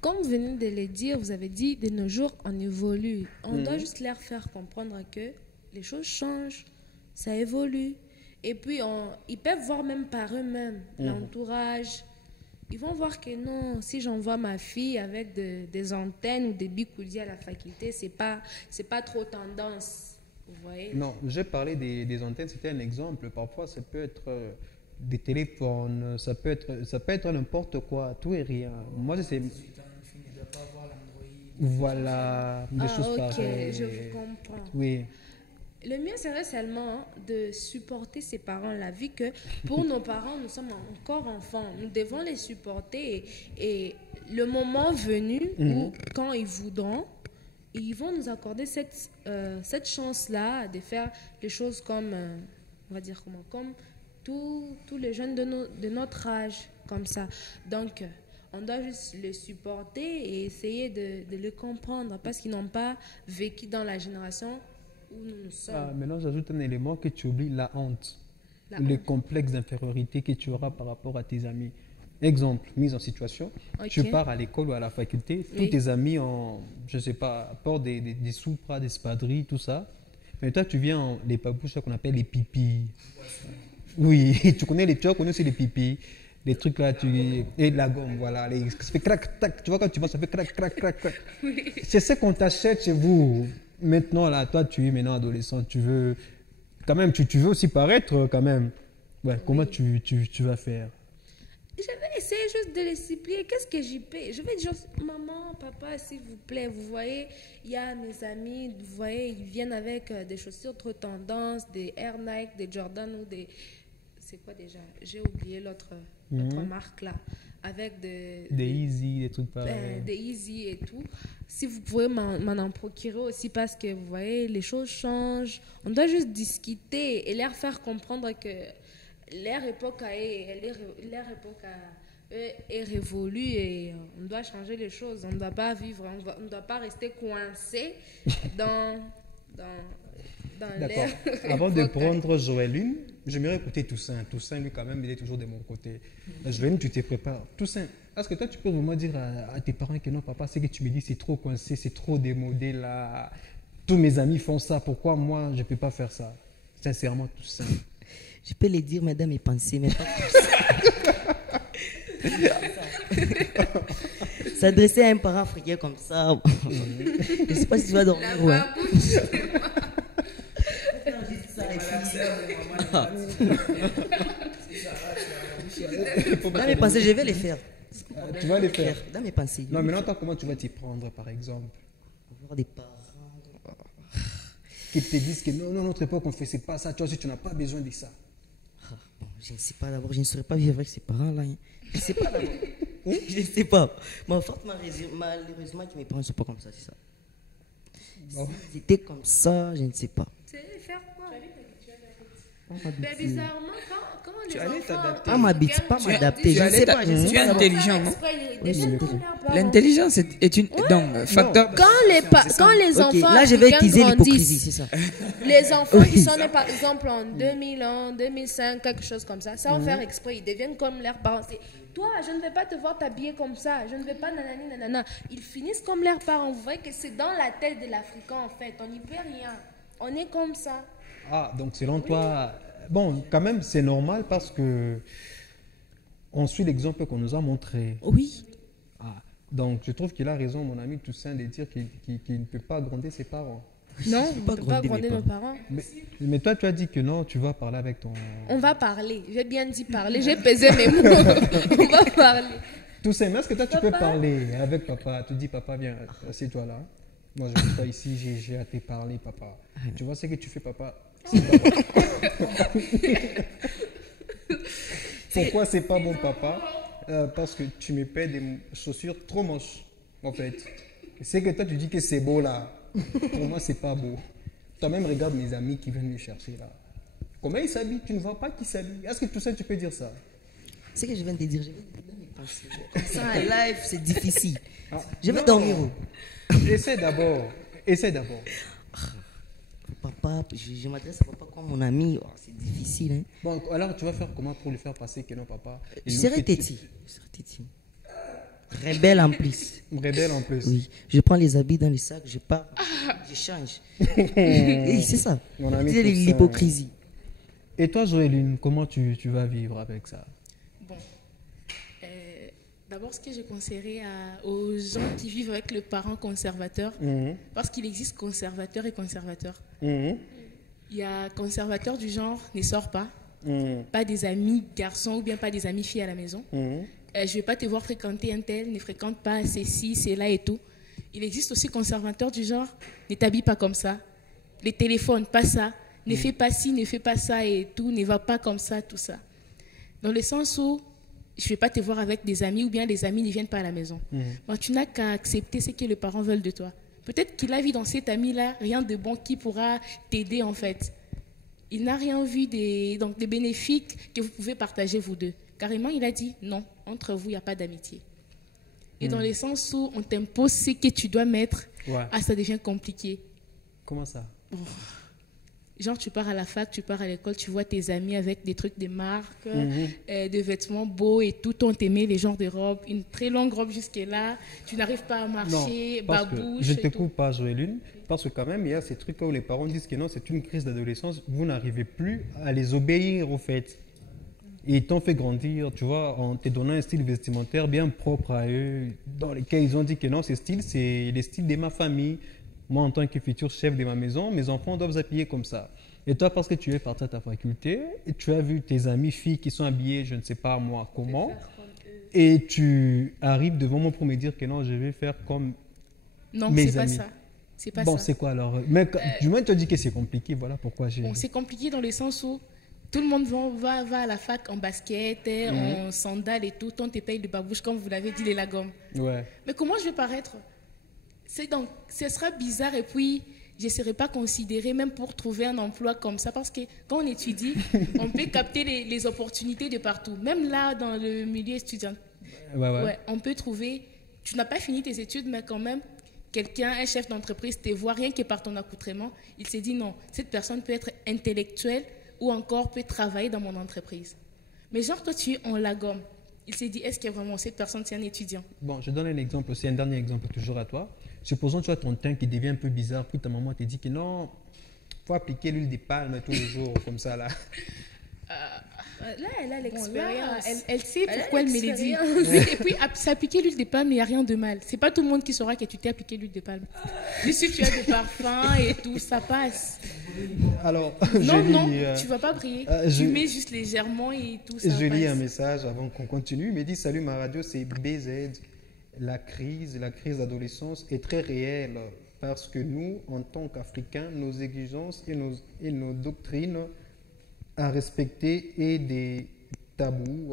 Comme vous venez de le dire, vous avez dit de nos jours, on évolue. On doit juste leur faire comprendre que les choses changent, ça évolue. Et puis, ils peuvent voir même par eux-mêmes, l'entourage. Ils vont voir que non, si j'envoie ma fille avec des antennes ou des bicoudis à la faculté, c'est pas trop tendance. Vous voyez? Non, j'ai parlé des antennes, c'était un exemple. Parfois, ça peut être des téléphones, ça peut être n'importe quoi, tout et rien. Moi, c'est... Voilà, des choses ok, pareilles. je vous comprends. Oui. Le mieux serait seulement de supporter ces parents-là, vu que pour nos parents, nous sommes encore enfants. Nous devons les supporter et le moment venu où, quand ils voudront, ils vont nous accorder cette chance-là de faire les choses comme on va dire comment, comme tous les jeunes de notre âge, comme ça. Donc, on doit juste les supporter et essayer de les comprendre parce qu'ils n'ont pas vécu dans la génération où nous sommes. Ah, maintenant, j'ajoute un élément que tu oublies, la honte. Le honte. complexe d'infériorité que tu auras par rapport à tes amis. Exemple, mise en situation, Ok. tu pars à l'école ou à la faculté, tous Oui. tes amis ont, je ne sais pas, apportent des soupras, des espadrilles, tout ça. Mais toi, tu viens en, les papouches qu'on appelle les pipis. Oui, tu connais aussi les pipis. Les trucs là, et la gomme, voilà. Ça fait crac, tac. Tu vois, quand tu vas, ça fait crac, crac, crac, crac. C'est ce qu'on t'achète chez vous. Maintenant, là, toi, tu es maintenant adolescent, tu veux, quand même, tu veux aussi paraître, quand même. Ouais, comment tu vas faire? Je vais essayer juste de les supplier. Qu'est-ce que j'y paie? Je vais dire, maman, papa, s'il vous plaît, vous voyez, il y a mes amis, vous voyez, ils viennent avec des chaussures trop tendance, des Air Nike, des Jordan ou des... C'est quoi déjà? J'ai oublié l'autre marque là. Avec Des Easy, des trucs pareils. des Easy et tout. Si vous pouvez m'en en procurer aussi parce que vous voyez, les choses changent. On doit juste discuter et leur faire comprendre que leur époque est révolue et on doit changer les choses. On ne doit pas vivre, on ne doit pas rester coincé dans D'accord. l'air. Avant de prendre Joëline, j'aimerais écouter Toussaint. Toussaint, lui, quand même, il est toujours de mon côté. Joëline, tu te prépares. Toussaint, est-ce que toi, tu peux vraiment dire à tes parents que non, papa, c'est que tu me dis, c'est trop coincé, c'est trop démodé, là. Tous mes amis font ça. Pourquoi moi, je ne peux pas faire ça? Sincèrement, Toussaint. Je peux les dire, madame, mes pensées, mais pas tous. S'adresser à un parent africain comme ça, je ne sais pas si tu vas dormir. La Ouais. babouche. Dans mes pensées, je vais les faire. Tu vas les faire. Dans mes pensées. Non, maintenant, toi, comment tu vas t'y prendre, par exemple? Avoir des parents. Qui te disent que non, notre époque, on ne faisait pas ça. Toi aussi, tu n'as pas besoin de ça. Bon, je ne sais pas d'abord, je ne saurais pas vivre avec ces parents-là. Hein. Je ne sais pas d'abord. Je ne sais pas. Mais malheureusement, mes parents ne sont pas comme ça, c'est ça. Bon. S'ils étaient comme ça, je ne sais pas. C'est faire quoi? Pas Mais m'habituer. bizarrement, quand les Tu allais enfants... t'adapter. Pas m'habituer, pas m'adapter. Je tu ne allais sais pas. Je ne sais tu es pas. intelligent, non? Oui, c'est intelligent. L'intelligence est une donc facteur. Quand les Ok, enfants là, je vais africains utiliser l'hypocrisie, grandissent, c'est ça. les enfants qui Oui. sont nés par exemple en 2001, 2005, quelque chose comme ça va faire exprès, ils deviennent comme leurs parents. C'est, toi, je ne vais pas te voir t'habiller comme ça, je ne vais pas nanani nanana. Ils finissent comme leurs parents. Vous voyez que c'est dans la tête de l'Africain en fait. On n'y peut rien. On est comme ça. Ah, donc selon toi, bon, quand même, c'est normal parce que on suit l'exemple qu'on nous a montré. Oui. Ah, donc je trouve qu'il a raison, mon ami Toussaint, de dire qu'il ne peut pas gronder ses parents. Non, peux on pas ne peut pas gronder gronder mes nos parents. Mais toi, tu as dit que non, tu vas parler avec ton... On va parler. J'ai bien dit parler. J'ai pesé mes mots. On va parler. Toussaint, mais est-ce que toi, tu peux Papa? parler avec papa? Tu dis, papa, viens, assieds-toi là. Moi, je ne suis pas ici, j'ai à te parler, papa. Tu vois ce que tu fais, papa? C'est pas bon. Pourquoi c'est pas bon, papa? Parce que tu me paies des chaussures trop moches, en fait. C'est que toi, tu dis que c'est beau là. Pour moi, c'est pas beau. Toi-même, regarde mes amis qui viennent me chercher là. Comment ils s'habillent? Tu ne vois pas qu'ils s'habillent. Est-ce que tout ça, tu peux dire ça? Ce que je viens de te dire, je vais te dire dans mes pensées. Comme ça, en live, c'est difficile. Ah, Je vais non. dormir. Essaie d'abord. Essaie d'abord. Papa, je m'adresse à papa comme mon ami. Oh, c'est difficile. Hein. Bon, alors tu vas faire comment pour lui faire passer que non, papa? Je serai têtu. Je serai têtu. Rebelle en plus. Rebelle en plus. Oui, je prends les habits dans le sac, je pars, je change. Oui, c'est ça. Mon ami C'est Toussaint. l'hypocrisie. Et toi, Joëline, comment tu vas vivre avec ça? Bon, d'abord, ce que je conseillerais aux gens qui vivent avec le parent conservateur, parce qu'il existe conservateur et conservateur. Il y a conservateur du genre ne sort pas, pas des amis garçons ou bien pas des amis filles à la maison. Je ne vais pas te voir fréquenter un tel, ne fréquente pas ceci, cela et tout. Il existe aussi conservateur du genre ne t'habille pas comme ça, les téléphones, pas ça, ne fais pas ci, ne fais pas ça et tout, ne va pas comme ça, tout ça. Dans le sens où je ne vais pas te voir avec des amis ou bien les amis ne viennent pas à la maison. Bon, tu n'as qu'à accepter ce que les parents veulent de toi. Peut-être qu'il a vu dans cet ami-là rien de bon qui pourra t'aider en fait. il n'a rien vu des bénéfices que vous pouvez partager vous deux. Carrément, il a dit non, entre vous, il n'y a pas d'amitié. Et dans le sens où on t'impose ce que tu dois mettre, ça devient compliqué. Comment ça? Genre, tu pars à la fac, tu pars à l'école, tu vois tes amis avec des trucs de marque, des vêtements beaux et tout. On t'aimait les genres de robes, une très longue robe jusque-là. Tu n'arrives pas à marcher, babouche. Je ne te coupe pas, Joëline, parce que quand même, il y a ces trucs où les parents disent que non, c'est une crise d'adolescence. Vous n'arrivez plus à les obéir, au fait. Et ils t'ont fait grandir, tu vois, en te donnant un style vestimentaire bien propre à eux, dans lequel ils ont dit que non, ce style, c'est le style de ma famille. Moi, en tant que futur chef de ma maison, mes enfants doivent s'habiller comme ça. Et toi, parce que tu es parti à ta faculté, et tu as vu tes amis filles qui sont habillées, je ne sais pas moi comment, et tu arrives devant moi pour me dire que non, je vais faire comme non, mes c'est amis. pas ça. C'est pas bon, ça. c'est quoi alors? Mais du moins, tu as dit que c'est compliqué, voilà pourquoi j'ai... Bon, c'est compliqué dans le sens où tout le monde va à la fac en basket, en sandales et tout. On te paye le babouche, comme vous l'avez dit, les lagommes. Ouais. Mais comment je vais paraître? Donc, ce sera bizarre et puis je ne serai pas considérée même pour trouver un emploi comme ça parce que quand on étudie, on peut capter les opportunités de partout. Même là, dans le milieu étudiant, on peut trouver, tu n'as pas fini tes études, mais quand même, quelqu'un, un chef d'entreprise, te voit rien que par ton accoutrement. Il s'est dit non, cette personne peut être intellectuelle ou encore peut travailler dans mon entreprise. Mais genre, toi, tu es en lagom. Il s'est dit, est-ce que vraiment cette personne, c'est un étudiant? Bon, je donne un exemple aussi, un dernier exemple toujours à toi. Supposons que tu as ton teint qui devient un peu bizarre, puis ta maman te dit que non, il faut appliquer l'huile de palme tous les jours, comme ça là. Là, elle a l'expérience. Elle sait pourquoi elle me l'a dit. Oui, et puis, s'appliquer l'huile de palme, il n'y a rien de mal. C'est pas tout le monde qui saura que tu t'es appliqué l'huile de palme. Mais si tu as des parfums et tout, ça passe. Alors, non, tu vas pas briller. Tu mets juste légèrement et tout, ça passe. Je lis un message avant qu'on continue. Il me dit, salut ma radio, c'est BZ. La crise d'adolescence est très réelle parce que nous, en tant qu'Africains, nos exigences et nos doctrines à respecter et des tabous.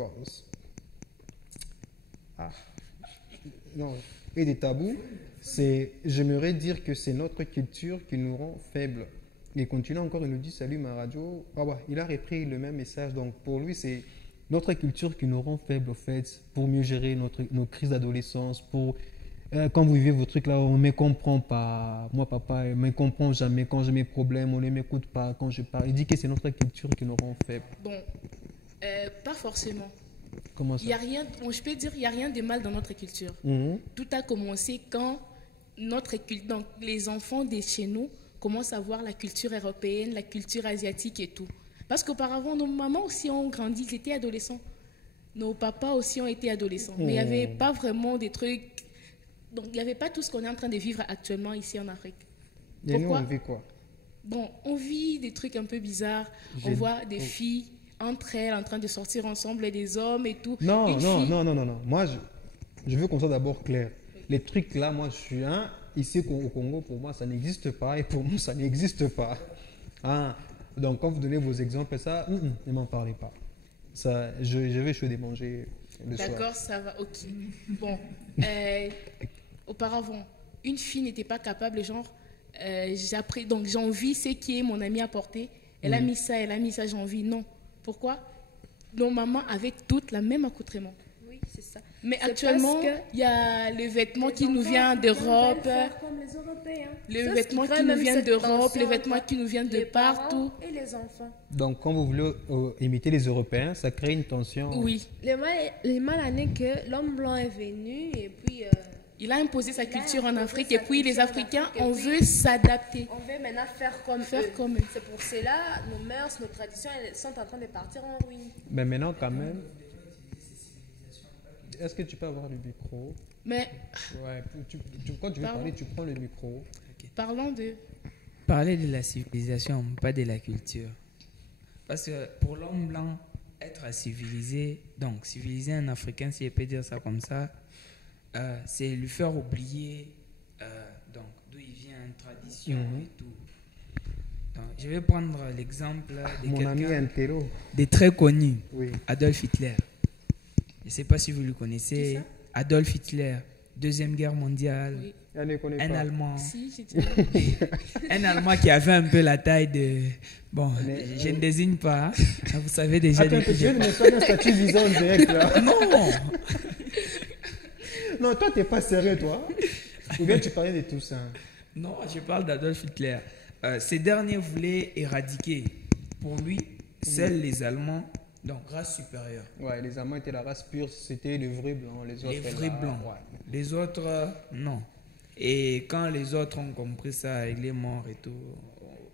Et des tabous, j'aimerais dire que c'est notre culture qui nous rend faibles. Il continue encore, il nous dit salut ma radio. Il a repris le même message. Donc pour lui, c'est notre culture qui nous rend faibles, au fait, pour mieux gérer nos crises d'adolescence, quand vous vivez vos trucs là, on ne me comprend pas. Moi, papa, il ne me comprend jamais. Quand j'ai mes problèmes, on ne m'écoute pas quand je parle. Il dit que c'est notre culture qui nous rend faibles. Bon, pas forcément. Comment ça? Je peux dire qu'il n'y a rien de mal dans notre culture. Tout a commencé quand donc, les enfants de chez nous commencent à voir la culture européenne, la culture asiatique et tout. Parce qu'auparavant, nos mamans aussi ont grandi, ils étaient adolescents. Nos papas aussi ont été adolescents. Mais il n'y avait pas vraiment des trucs... Donc, il n'y avait pas tout ce qu'on est en train de vivre actuellement ici en Afrique. Et nous, on vit quoi? Bon, on vit des trucs un peu bizarres. On voit des filles entre elles en train de sortir ensemble et des hommes et tout. Non. Moi, je veux qu'on soit d'abord clair. Les trucs là, moi, je suis ici au Congo, pour moi, ça n'existe pas. Et pour nous, ça n'existe pas. Donc, quand vous donnez vos exemples, ça, ne m'en parlez pas. Ça, je vais chaud manger le soir. D'accord, ça va, ok. Bon, auparavant, une fille n'était pas capable, genre, donc j'envie ce qui est mon amie a porté. Elle a mis ça, j'envie. Non. Pourquoi? Nos mamans avaient toutes la même accoutrement. Oui, c'est ça. Mais actuellement, il y a le vêtement qui nous vient d'Europe. Comme les Européens. Le vêtement qui nous vient d'Europe, les vêtements qui nous viennent de partout. Et les enfants. Donc, quand vous voulez imiter les Européens, ça crée une tension. Oui. Le mal en est que l'homme blanc est venu et puis... il a imposé sa culture en Afrique et puis les Africains, on veut s'adapter. On veut maintenant faire comme eux. C'est pour cela, nos mœurs, nos traditions, elles sont en train de partir en ruine. Mais maintenant, quand même... Est-ce que tu peux avoir le micro? Mais... Ouais, quand tu veux parler, tu prends le micro. Okay. Parlons de... Parler de la civilisation, pas de la culture. Parce que pour l'homme blanc, être civilisé, donc civiliser un Africain, si je peux dire ça comme ça, c'est lui faire oublier donc d'où il vient, tradition et tout. Donc, je vais prendre l'exemple de mon ami Antero, de très connu, oui. Adolf Hitler. Je ne sais pas si vous le connaissez. Adolf Hitler. Deuxième Guerre mondiale, Oui. Elle ne connaît un pas. Allemand. Si, j'ai dit. Un Allemand qui avait un peu la taille de... Bon, Mais, je ne désigne pas. Hein. Vous savez déjà Attends, de tu qui viens je de me faire un statut visant en direct là. parle. Non. Non, toi, t'es pas sérieux, toi. Ou bien tu parlais de tout ça. Non, je parle d'Adolf Hitler. Ces derniers voulaient éradiquer, pour lui, seuls les Allemands, donc race supérieure. Ouais, les Allemands étaient la race pure, c'était les vrais blancs. Les autres, Les vrais là, blancs. ouais. Les autres, non. Et quand les autres ont compris ça, il est mort et tout,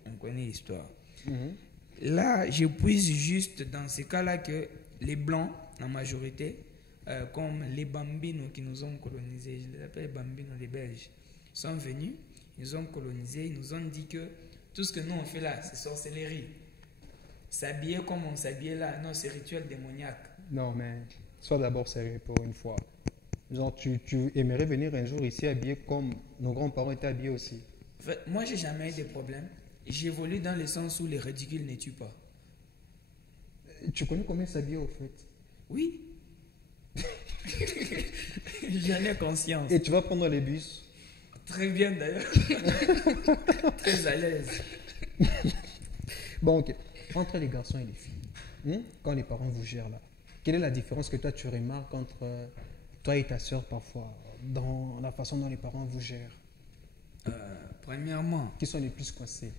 on connaît l'histoire. Mhm. Là, je puise juste dans ces cas-là que les Blancs, en majorité, comme les Bambinos qui nous ont colonisés, je les appelle Bambinos, les Belges, sont venus, ils nous ont colonisés, ils nous ont dit que tout ce que nous on fait là, c'est sorcellerie. S'habiller comme on s'habillait là, non, c'est rituel démoniaque. Non, mais sois d'abord sérieux pour une fois. Genre, tu aimerais venir un jour ici habillé comme nos grands-parents étaient habillés aussi. En fait, moi, j'ai jamais eu de problème. J'évolue dans le sens où les ridicules ne tuent pas. Tu connais comment s'habiller au fait? Oui. J'en ai conscience. Et tu vas prendre les bus. Très bien d'ailleurs. Très à l'aise. Bon, ok. Entre les garçons et les filles, quand les parents vous gèrent là, quelle est la différence que toi tu remarques entre toi et ta soeur parfois dans la façon dont les parents vous gèrent? Premièrement, Qui sont les plus coincés?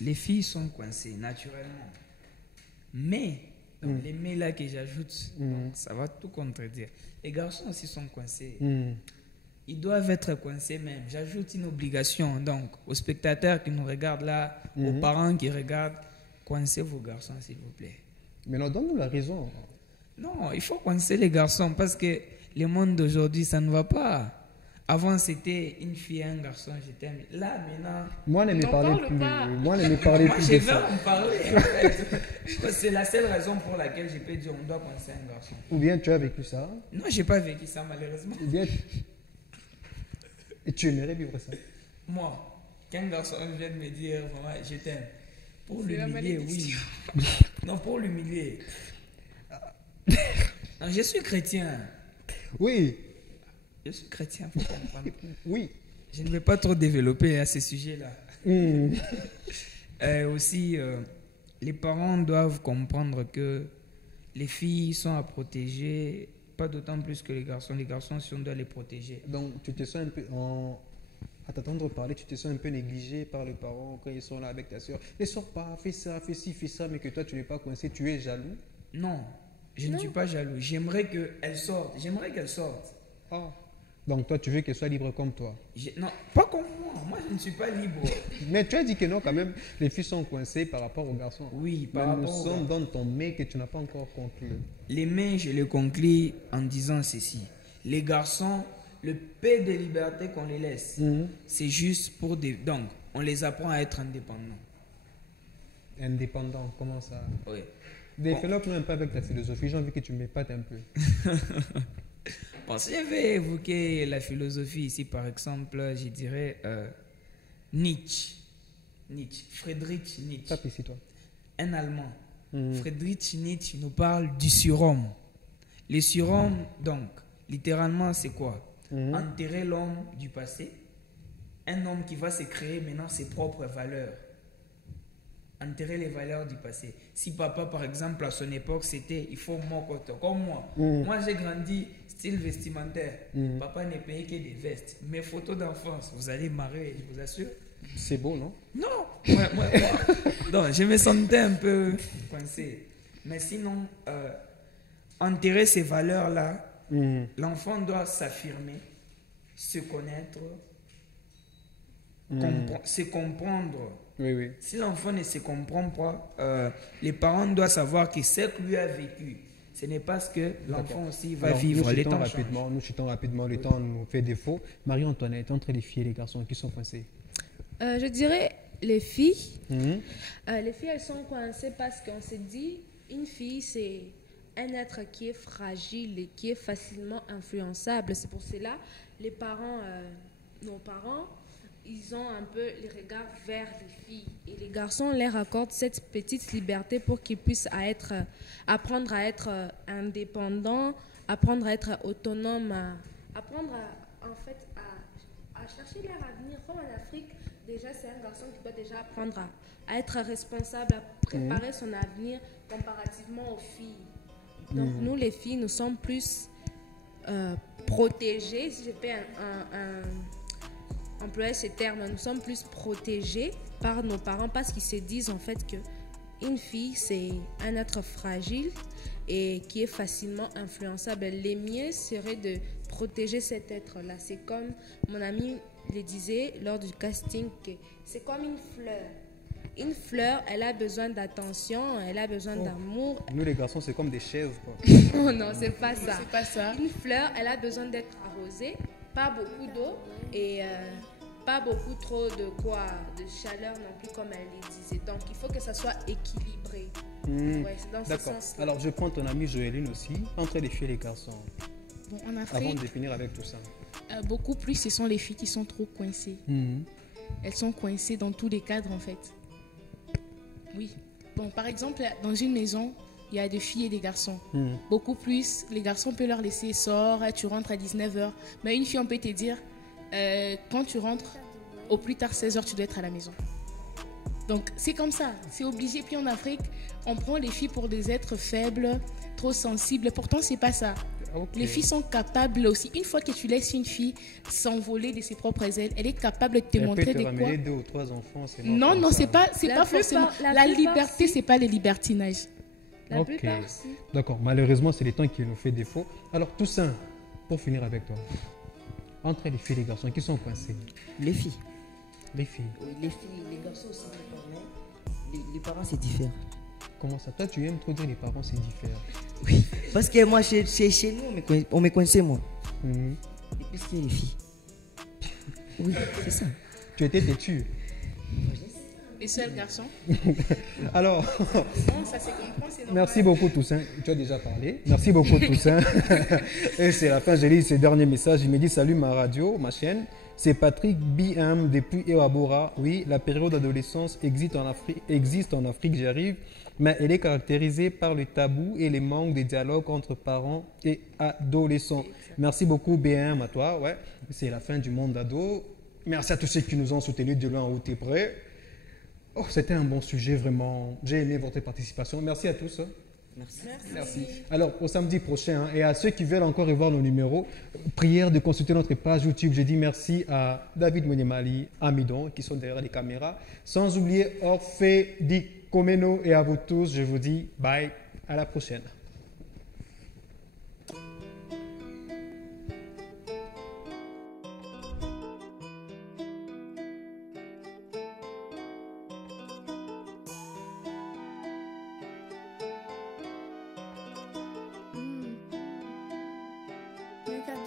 les filles sont coincées naturellement. Mais, dans les mais là que j'ajoute, donc, ça va tout contredire. Les garçons aussi sont coincés. Ils doivent être coincés même. J'ajoute une obligation donc aux spectateurs qui nous regardent là, aux parents qui regardent, coincez vos garçons s'il vous plaît. Mais non, donne-nous la raison. Non, il faut coincer les garçons parce que le monde d'aujourd'hui, ça ne va pas. Avant, c'était une fille et un garçon, je t'aime. Là, maintenant... Moi, ne me N'en parlez parle plus. pas. Moi, ne me parlez Moi, plus je de vais ça. en parler. En fait. C'est la seule raison pour laquelle je peux dire on doit coincer un garçon. Ou bien tu as vécu ça, Non, j'ai pas vécu ça malheureusement. ou bien et tu aimerais vivre ça. Moi, qu'un garçon vient de me dire vraiment, je t'aime. Pour C'est la l'humilier, oui. malédiction. Non, pour l'humilier. Non, je suis chrétien. Oui, Je suis chrétien, faut comprendre. oui. Je ne vais pas trop développer à ce sujet-là. Aussi, les parents doivent comprendre que les filles sont à protéger, pas d'autant plus que les garçons. Les garçons, si on doit les protéger. Donc, tu te sens un peu, à t'entendre parler, tu te sens un peu négligé par les parents quand ils sont là avec ta soeur. Ne sors pas, fais ça, fais ci, fais ça, mais que toi, tu n'es pas coincé, tu es jaloux. Non, je ne suis pas jaloux. J'aimerais qu'elle sorte. J'aimerais qu'elle sorte. Ah. Donc, toi, tu veux qu'elle soit libre comme toi. Non, pas comme moi. Moi, je ne suis pas libre. Mais tu as dit que non, quand même, les filles sont coincées par rapport aux garçons. Oui, Mais par nous rapport aux sommes dans ton mais que tu n'as pas encore conclu. Les mains, je les conclus en disant ceci. Les garçons, le peu de liberté qu'on les laisse, c'est juste pour des... Donc, on les apprend à être indépendants. Indépendant, comment ça? Oui. Développe-nous un peu avec ta philosophie, j'ai envie que tu m'épates un peu. Bon, si je vais évoquer la philosophie ici, par exemple, je dirais Nietzsche. Friedrich Nietzsche. Tape ici, toi. Un Allemand. Friedrich Nietzsche nous parle du surhomme. Le surhomme, donc, littéralement, c'est quoi? Enterrer l'homme du passé. Un homme qui va se créer maintenant ses propres valeurs. Enterrer les valeurs du passé. Si papa, par exemple, à son époque, c'était il faut mokoto, comme moi. Moi, j'ai grandi style vestimentaire. Papa n'est payé que des vestes. Mes photos d'enfance, vous allez marrer, je vous assure. C'est beau, non? Non, moi. Donc, je me sentais un peu coincé. Mais sinon, enterrer ces valeurs-là, l'enfant doit s'affirmer, se connaître, se comprendre. Oui, oui. Si l'enfant ne se comprend pas, les parents doivent savoir que ce que lui a vécu, ce n'est pas ce que l'enfant aussi va Alors, vivre. Les temps nous chutons rapidement, le temps nous fait défaut. Marie-Antoinette, entre les filles et les garçons qui sont coincés. Je dirais les filles. Les filles, elles sont coincées parce qu'on s'est dit, une fille, c'est un être qui est fragile et qui est facilement influençable. C'est pour cela, les parents, nos parents, ils ont un peu les regards vers les filles. Et les garçons leur accordent cette petite liberté pour qu'ils puissent apprendre à être indépendants, apprendre à être autonomes apprendre en fait, à chercher leur avenir. Comme en Afrique, déjà, c'est un garçon qui doit déjà apprendre à être responsable, à préparer son avenir comparativement aux filles. Donc, nous, les filles, nous sommes plus protégées, si je peux employer ces termes, nous sommes plus protégées par nos parents parce qu'ils se disent en fait que une fille, c'est un être fragile et qui est facilement influençable. Le mieux serait de protéger cet être-là. C'est comme mon ami le disait lors du casting, que c'est comme une fleur. Une fleur, elle a besoin d'attention, elle a besoin d'amour. Nous, les garçons, c'est comme des chaises, quoi. Oh non, c'est pas ça. C'est pas ça. Une fleur, elle a besoin d'être arrosée, pas beaucoup d'eau et pas beaucoup trop de chaleur non plus, comme elle le disait. Donc, il faut que ça soit équilibré. Ouais, c'est dans ce D'accord. sens. Alors, je prends ton amie Joëline aussi, entre les filles et les garçons, Bon, en avant Afrique, de définir avec tout ça. beaucoup plus, ce sont les filles qui sont trop coincées. Elles sont coincées dans tous les cadres, en fait. Oui. Bon, par exemple, dans une maison, il y a des filles et des garçons. Beaucoup plus, les garçons, on peut leur laisser sort, tu rentres à 19h. Mais une fille, on peut te dire, quand tu rentres, au plus tard 16h, tu dois être à la maison. Donc, c'est comme ça, c'est obligé. Puis en Afrique, on prend les filles pour des êtres faibles, trop sensibles. Pourtant, c'est pas ça. Ok. Les filles sont capables aussi. Une fois que tu laisses une fille s'envoler de ses propres ailes, elle est capable de te Elle montrer peut te de quoi. ramener 2 ou 3 enfants, c'est Non, comme non, ça. c'est pas La forcément. plupart- la La plupart, liberté, si. c'est pas le libertinage. La Ok. plupart, si. D'accord, malheureusement, c'est le temps qui nous fait défaut. Alors, Toussaint, pour finir avec toi, entre les filles et les garçons qui sont coincés, Les filles. les filles, Oui, les filles, les garçons aussi, les parents, c'est différent. comment ça? Toi, tu aimes trop dire les parents, c'est différent. Oui. Parce que moi, chez nous, on me connaissait, moi. Mhm. Et puis, c'est les filles. Oui, c'est ça. Tu étais têtu. Les seuls garçons. Alors, Bon, ça se comprend, c'est normal. merci beaucoup Toussaint. Tu as déjà parlé. Merci beaucoup Toussaint. Et c'est la fin, j'ai lu ces derniers messages. Il me dit salut ma radio, ma chaîne. C'est Patrick BM depuis Ewabora. Oui, la période d'adolescence existe en Afrique, j'y arrive. Mais elle est caractérisée par le tabou et les manques de dialogue entre parents et adolescents. Merci beaucoup BM à toi. Ouais, c'est la fin du monde d'ado. Merci à tous ceux qui nous ont soutenus de loin en haut et près. Oh, c'était un bon sujet, vraiment. J'ai aimé votre participation. Merci à tous. Merci. Merci. Alors, au samedi prochain, et à ceux qui veulent encore revoir nos numéros, prière de consulter notre page YouTube. Je dis merci à David Monemali, Amidon, qui sont derrière les caméras. Sans oublier Orphée Di Comeno, et à vous tous, je vous dis bye, à la prochaine. You got